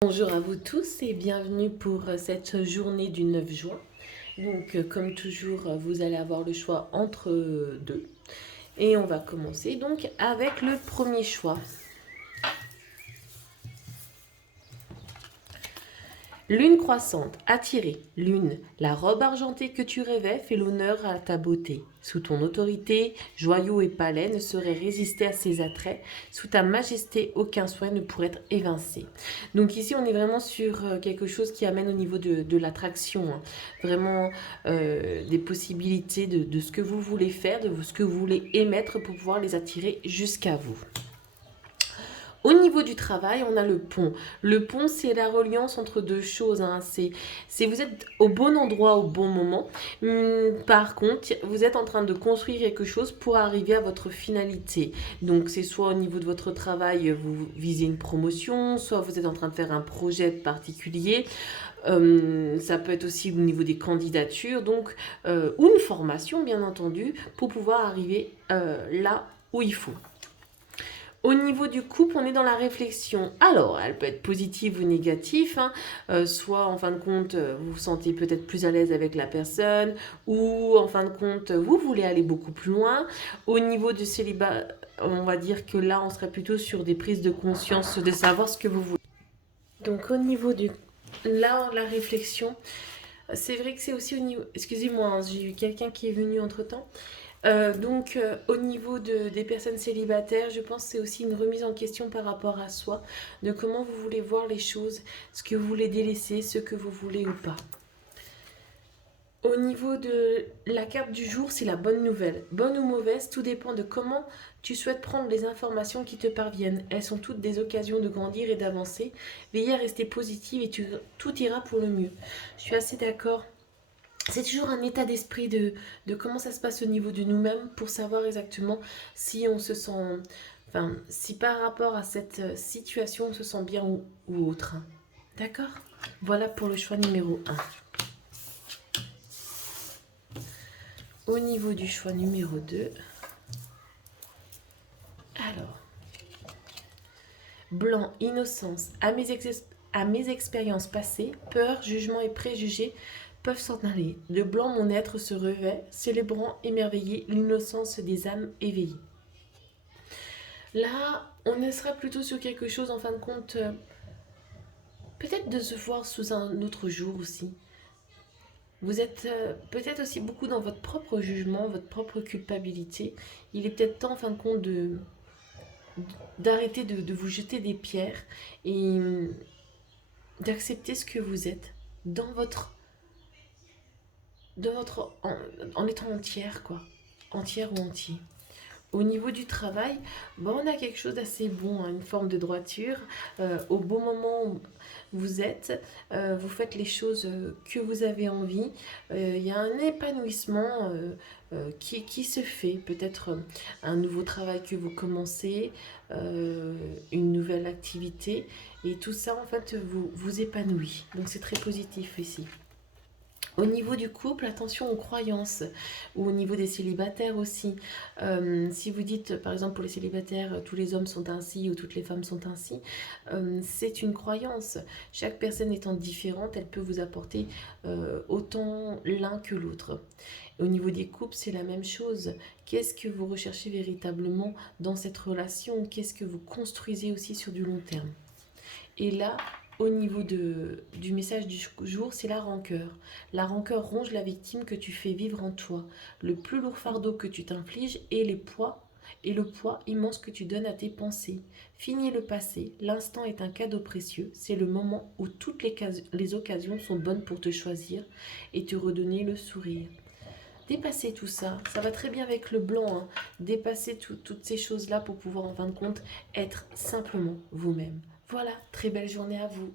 Bonjour à vous tous et bienvenue pour cette journée du 9 juin. Donc comme toujours, vous allez avoir le choix entre deux. Et on va commencer donc avec le premier choix. Lune croissante, attirée. Lune, la robe argentée que tu rêvais fait l'honneur à ta beauté. Sous ton autorité, joyaux et palais ne sauraient résister à ses attraits. Sous ta majesté, aucun soin ne pourrait être évincé. Donc ici, on est vraiment sur quelque chose qui amène au niveau de l'attraction. Hein. Vraiment des possibilités de ce que vous voulez faire, de ce que vous voulez émettre pour pouvoir les attirer jusqu'à vous. Au niveau du travail, on a le pont. Le pont, c'est la reliance entre deux choses. Hein. C'est vous êtes au bon endroit au bon moment. Par contre, vous êtes en train de construire quelque chose pour arriver à votre finalité. Donc, c'est soit au niveau de votre travail, vous visez une promotion, soit vous êtes en train de faire un projet particulier. Ça peut être aussi au niveau des candidatures, donc, ou une formation, bien entendu, pour pouvoir arriver là où il faut. Au niveau du couple, on est dans la réflexion. Alors, elle peut être positive ou négative. Hein. Soit, en fin de compte, vous vous sentez peut-être plus à l'aise avec la personne. Ou, en fin de compte, vous voulez aller beaucoup plus loin. Au niveau du célibat, on va dire que là, on serait plutôt sur des prises de conscience, de savoir ce que vous voulez. Donc, au niveau du... Là, la réflexion, c'est vrai que c'est aussi au niveau... Excusez-moi, hein, j'ai eu quelqu'un qui est venu entre-temps. Au niveau des personnes célibataires, je pense que c'est aussi une remise en question par rapport à soi, de comment vous voulez voir les choses, ce que vous voulez délaisser, ce que vous voulez ou pas. Au niveau de la carte du jour, c'est la bonne nouvelle. Bonne ou mauvaise, tout dépend de comment tu souhaites prendre les informations qui te parviennent. Elles sont toutes des occasions de grandir et d'avancer. Veillez à rester positive et tout ira pour le mieux. Je suis assez d'accord. C'est toujours un état d'esprit de comment ça se passe au niveau de nous-mêmes pour savoir exactement si on se sent, enfin, si par rapport à cette situation on se sent bien ou autre. D'accord? Voilà pour le choix numéro 1. Au niveau du choix numéro 2, alors, blanc, innocence, à mes expériences passées, peur, jugement et préjugés peuvent s'en aller. De blanc, mon être se revêt, célébrant émerveillé l'innocence des âmes éveillées. Là, on serait plutôt sur quelque chose, en fin de compte, peut-être de se voir sous un autre jour aussi. Vous êtes peut-être aussi beaucoup dans votre propre jugement, votre propre culpabilité. Il est peut-être temps, en fin de compte, d'arrêter de vous jeter des pierres et d'accepter ce que vous êtes en étant entière, quoi. Entière ou entier. Au niveau du travail, on a quelque chose d'assez bon, hein, une forme de droiture. Au bon moment où vous êtes, vous faites les choses que vous avez envie. Il y a un épanouissement qui se fait. Peut-être un nouveau travail que vous commencez, une nouvelle activité. Et tout ça, en fait, vous épanouit. Donc c'est très positif ici. Au niveau du couple, attention aux croyances, ou au niveau des célibataires aussi. Si vous dites, par exemple, pour les célibataires, tous les hommes sont ainsi ou toutes les femmes sont ainsi, c'est une croyance. Chaque personne étant différente, elle peut vous apporter autant l'un que l'autre. Au niveau des couples, c'est la même chose. Qu'est-ce que vous recherchez véritablement dans cette relation? Qu'est-ce que vous construisez aussi sur du long terme? Et là, au niveau du message du jour, c'est la rancœur. La rancœur ronge la victime que tu fais vivre en toi. Le plus lourd fardeau que tu t'infliges est le poids immense que tu donnes à tes pensées. Finis le passé, l'instant est un cadeau précieux, c'est le moment où toutes les occasions sont bonnes pour te choisir et te redonner le sourire. Dépasser tout ça, ça va très bien avec le blanc, hein. Dépasser toutes ces choses-là pour pouvoir en fin de compte être simplement vous-même. Voilà, très belle journée à vous.